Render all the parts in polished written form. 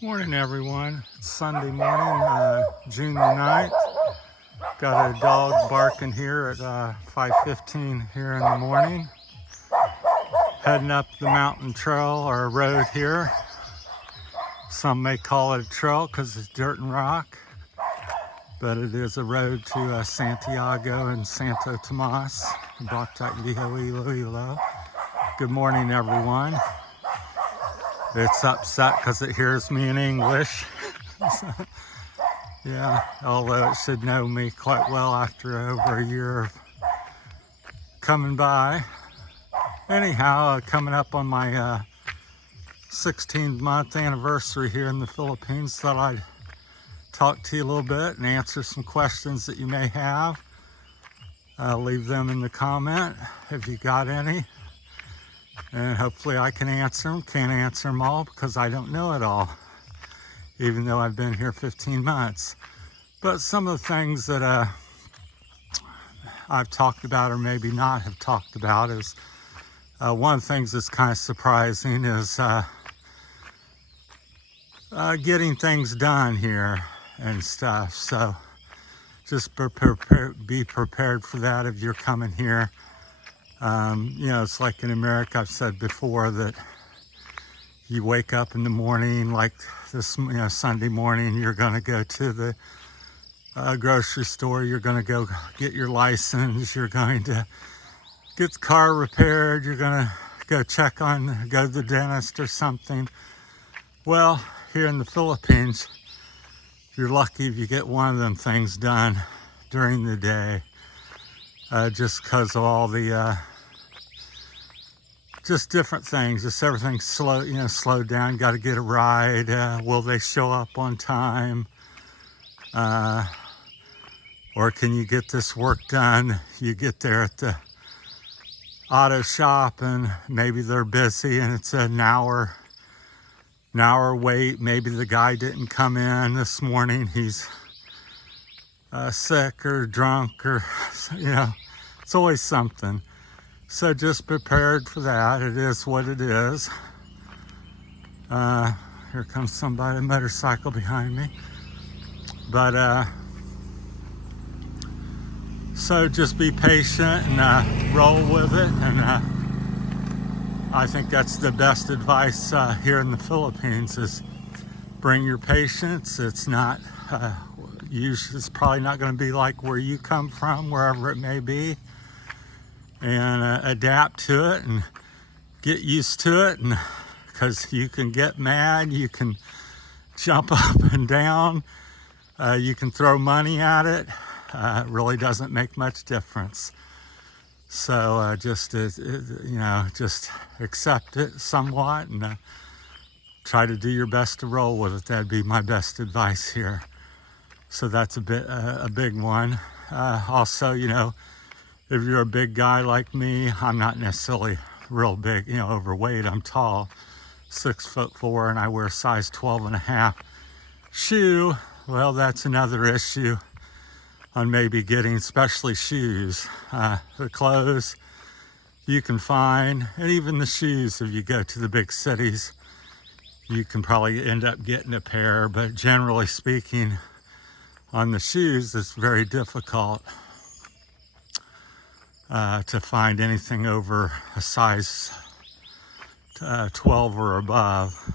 Morning everyone. It's Sunday morning, June the 9th. Got a dog barking here at 5:15 here in the morning. Heading up the mountain trail or road here. Some may call it a trail because it's dirt and rock, but it is a road to Santiago and Santo Tomas, Barotac, Viejo, Iloilo. Good morning everyone. It's upset because it hears me in English. Yeah, although it should know me quite well after over a year of coming by. Anyhow, coming up on my 16th month anniversary here in the Philippines, thought I'd talk to you a little bit and answer some questions that you may have. Leave them in the comment if you got any. And hopefully I can answer them. Can't answer them all because I don't know it all, even though I've been here 15 months. But some of the things that I've talked about or maybe not have talked about is one of the things that's kind of surprising is getting things done here and stuff. So just be prepared for that if you're coming here. You know, it's like in America, I've said before that you wake up in the morning, like this, Sunday morning, you're going to go to the grocery store, you're going to go get your license, you're going to get the car repaired, you're going to go go to the dentist or something. Well, here in the Philippines, you're lucky if you get one of them things done during the day. Just because of all the just different things, just everything's slowed down. Got to get a ride. Will they show up on time? Or can you get this work done? You get there at the auto shop and maybe they're busy and it's an hour wait. Maybe the guy didn't come in this morning. He's sick or drunk or, it's always something. So just prepared for that. It is what it is. Here comes somebody, a motorcycle behind me. But, so just be patient and roll with it. And I think that's the best advice here in the Philippines is bring your patience. It's not, usually it's probably not going to be like where you come from, wherever it may be, and adapt to it and get used to it. And because you can get mad, you can jump up and down, you can throw money at it. It really doesn't make much difference. So just accept it somewhat and try to do your best to roll with it. That'd be my best advice here. So that's a big one. Also, if you're a big guy like me, I'm not necessarily real big, overweight. I'm tall, 6'4", and I wear a size 12.5 shoe. Well, that's another issue on maybe getting, especially shoes. The clothes you can find, and even the shoes, if you go to the big cities, you can probably end up getting a pair, but generally speaking, on the shoes, it's very difficult to find anything over a size 12 or above.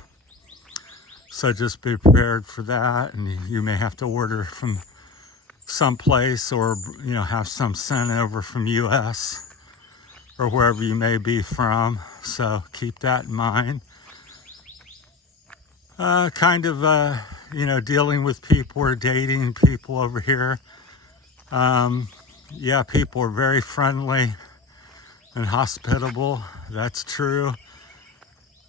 So just be prepared for that, and you may have to order from someplace or have some sent over from US or wherever you may be from. So keep that in mind. Dealing with people or dating people over here. Yeah, people are very friendly and hospitable. That's true.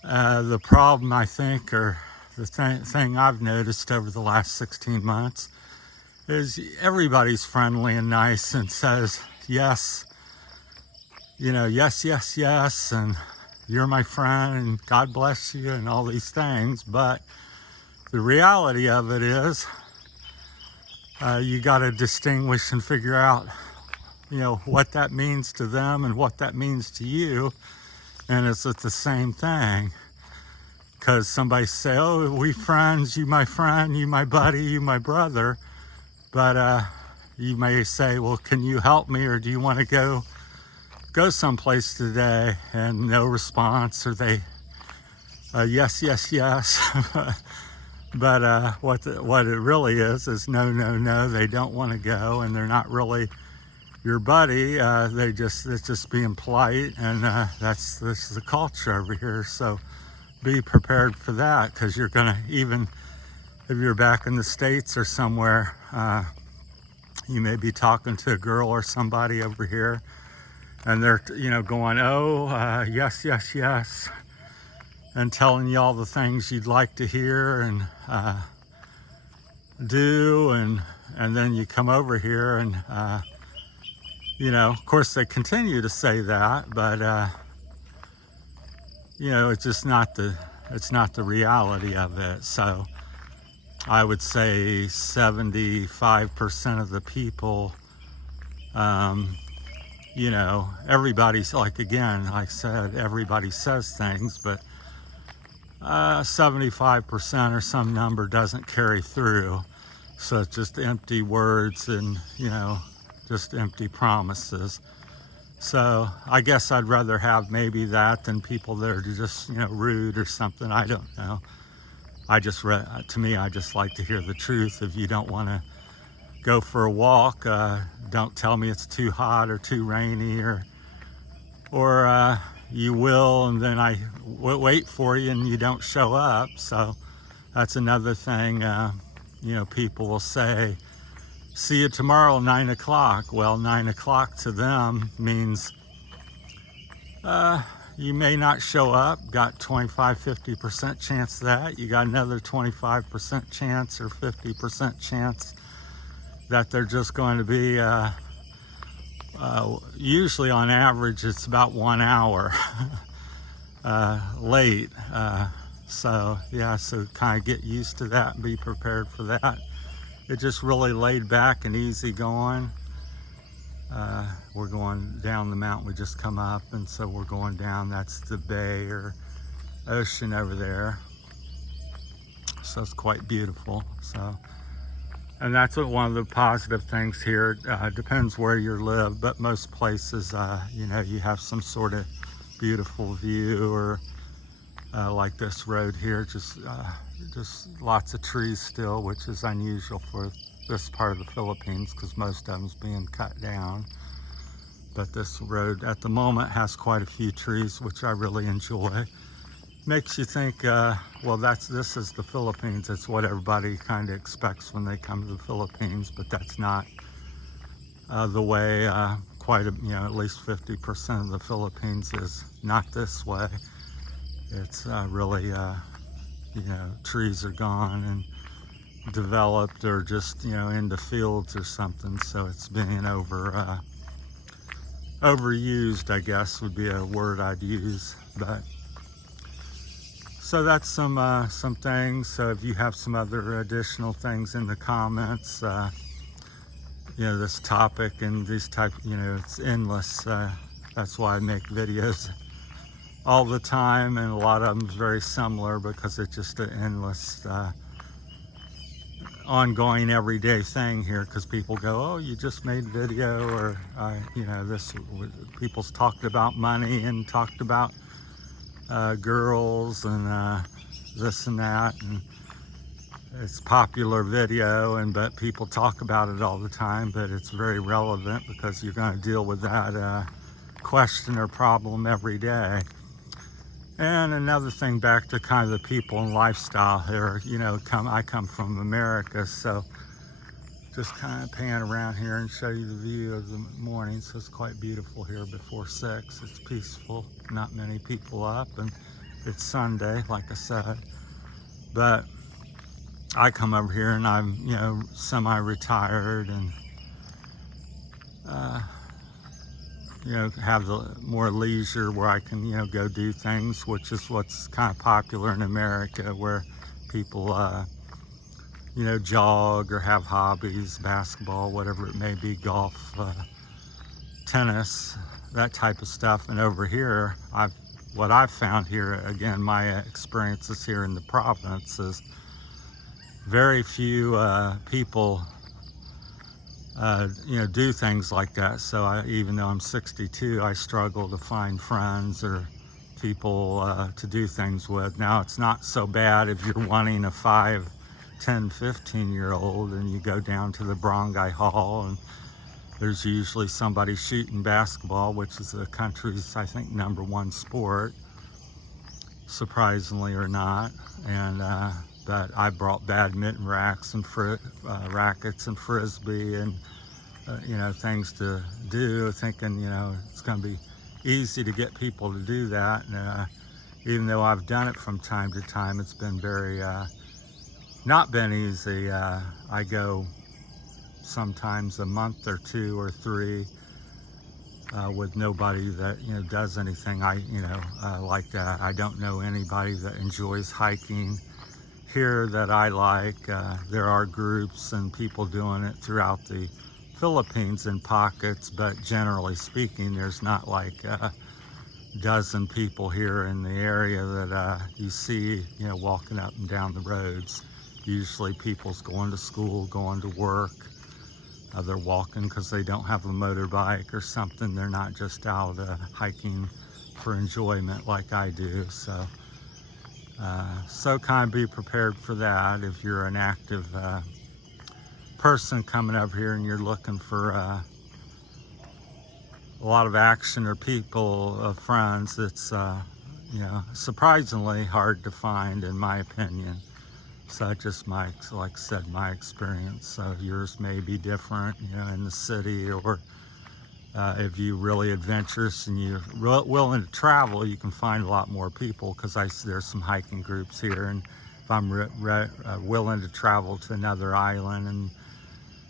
The problem, I think, or the thing I've noticed over the last 16 months is everybody's friendly and nice and says yes, yes, and you're my friend and God bless you and all these things. But the reality of it is you got to distinguish and figure out, what that means to them and what that means to you. And it's the same thing. because somebody say, oh, we friends, you my friend, you my buddy, you my brother. But you may say, well, can you help me, or do you want to go someplace today? And no response, or they yes, yes, yes. But what it really is no, no, no. They don't want to go, and they're not really your buddy. It's just being polite, and this is the culture over here. So be prepared for that, because you're gonna, even if you're back in the States or somewhere, you may be talking to a girl or somebody over here, and they're going, oh, yes, yes, yes, and telling you all the things you'd like to hear and do, and then you come over here and of course they continue to say that, but it's just not the reality of it. So I would say 75% of the people, everybody's like I said, everybody says things, but 75% or some number doesn't carry through. So it's just empty words and, just empty promises. So I guess I'd rather have maybe that than people that are just, rude or something. I don't know. To me, I just like to hear the truth. If you don't want to go for a walk, don't tell me it's too hot or too rainy, or you will, and then I wait for you and you don't show up. So that's another thing. People will say, see you tomorrow, 9 o'clock. Well, 9 o'clock to them means you may not show up. Got 25-50% chance of that. You got another 25% chance or 50% chance that they're just going to be usually on average it's about 1 hour late. So kind of get used to that and be prepared for that. It's just really laid back and easy going. We're going down the mountain. We just come up, and so we're going down. That's the bay or ocean over there. So it's quite beautiful. So, and that's one of the positive things here. Depends where you live, but most places, you have some sort of beautiful view, or like this road here, just lots of trees still, which is unusual for this part of the Philippines, because most of them's being cut down. But this road at the moment has quite a few trees, which I really enjoy. Makes you think, well, this is the Philippines. It's what everybody kind of expects when they come to the Philippines, but that's not the way. At least 50% of the Philippines is not this way. It's really, trees are gone and developed, or just, into fields or something. So it's being overused, I guess would be a word I'd use. But so that's some things. So if you have some other additional things in the comments, this topic and these type, it's endless. That's why I make videos all the time, and a lot of them is very similar, because it's just an endless ongoing everyday thing here. Because people go, oh, you just made a video, or people's talked about money and talked about girls and this and that, and it's popular video, but people talk about it all the time, but it's very relevant, because you're going to deal with that question or problem every day. And another thing, back to kind of the people and lifestyle here, I come from America, so just kind of pan around here and show you the view of the morning. So it's quite beautiful here before 6. It's peaceful, not many people up, and it's Sunday, like I said. But I come over here and I'm, semi-retired, and have the more leisure where I can, go do things, which is what's kind of popular in America, where people, jog or have hobbies, basketball, whatever it may be, golf, tennis, that type of stuff. And over here, I've what I've found here, again, my experiences here in the province, is very few people do things like that. So even though I'm 62, I struggle to find friends or people to do things with. Now, it's not so bad if you're wanting a 5, 10, 15-year-old and you go down to the Barangay Hall and there's usually somebody shooting basketball, which is the country's, I think, #1 sport, surprisingly or not. And but I brought badminton rackets and frisbee and things to do, thinking it's going to be easy to get people to do that. And even though I've done it from time to time, it's been very not been easy. I go sometimes a month or 2 or 3 with nobody that does anything like that. I don't know anybody that enjoys hiking here that I like. There are groups and people doing it throughout the Philippines in pockets, but generally speaking, there's not like a dozen people here in the area that you see walking up and down the roads. Usually people's going to school, going to work. They're walking because they don't have a motorbike or something. They're not just out hiking for enjoyment like I do. So kind of be prepared for that if you're an active person coming over here and you're looking for a lot of action or people, friends. It's surprisingly hard to find, in my opinion. So just like I said, my experience. So yours may be different, in the city, or if you're really adventurous and you're willing to travel, you can find a lot more people, because there's some hiking groups here. And if I'm willing to travel to another island and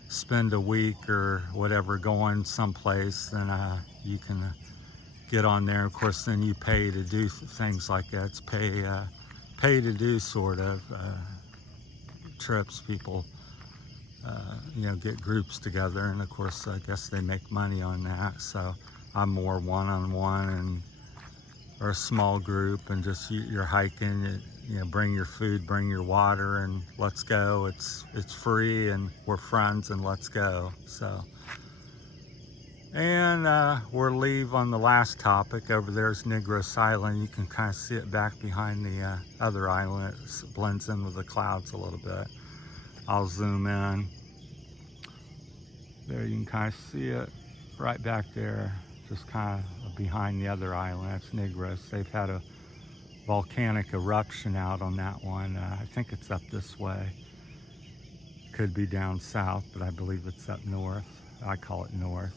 spend a week or whatever going someplace, then you can get on there. Of course, then you pay to do things like that. It's pay to do sort of trips. People get groups together, and of course I guess they make money on that. So I'm more one-on-one or a small group, and just you're hiking, bring your food, bring your water, and let's go. It's free, and we're friends, and let's go. So, and we'll leave on the last topic. Over there's Negros Island. You can kind of see it back behind the other island. It blends in with the clouds a little bit. I'll zoom in. There you can kind of see it right back there, just kind of behind the other island. That's Negros. They've had a volcanic eruption out on that one. I think it's up this way. Could be down south, but I believe it's up north. I call it north.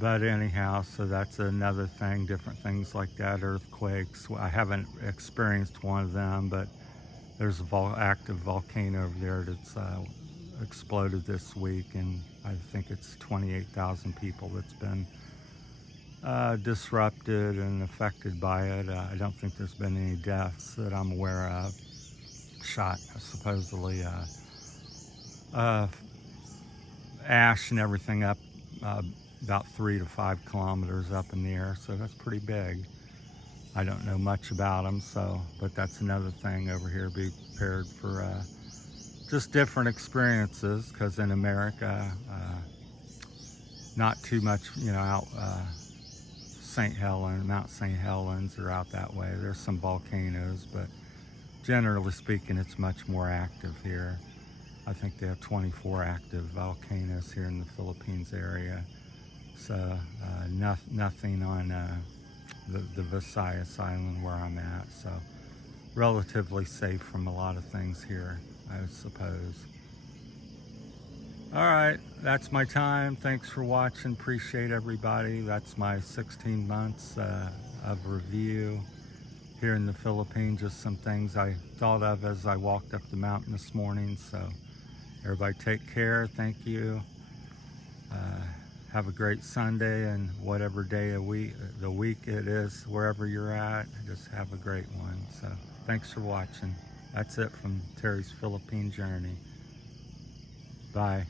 But anyhow, so that's another thing, different things like that, earthquakes. I haven't experienced one of them, but there's an active volcano over there that's exploded this week, and I think it's 28,000 people that's been disrupted and affected by it. I don't think there's been any deaths that I'm aware of. Shot supposedly ash and everything up about 3 to 5 kilometers up in the air, so that's pretty big. I don't know much about them, but that's another thing over here. Be prepared for just different experiences, because in America, not too much, out Mount St. Helens are out that way. There's some volcanoes, but generally speaking, it's much more active here. I think they have 24 active volcanoes here in the Philippines area. So nothing on the Visayas Island where I'm at. So relatively safe from a lot of things here, I suppose. All right, that's my time. Thanks for watching. Appreciate everybody. That's my 16 months of review here in the Philippines. Just some things I thought of as I walked up the mountain this morning. So everybody take care. Thank you. Have a great Sunday, and whatever day of the week it is, wherever you're at, just have a great one. So thanks for watching. That's it from Terry's Philippine Journey. Bye.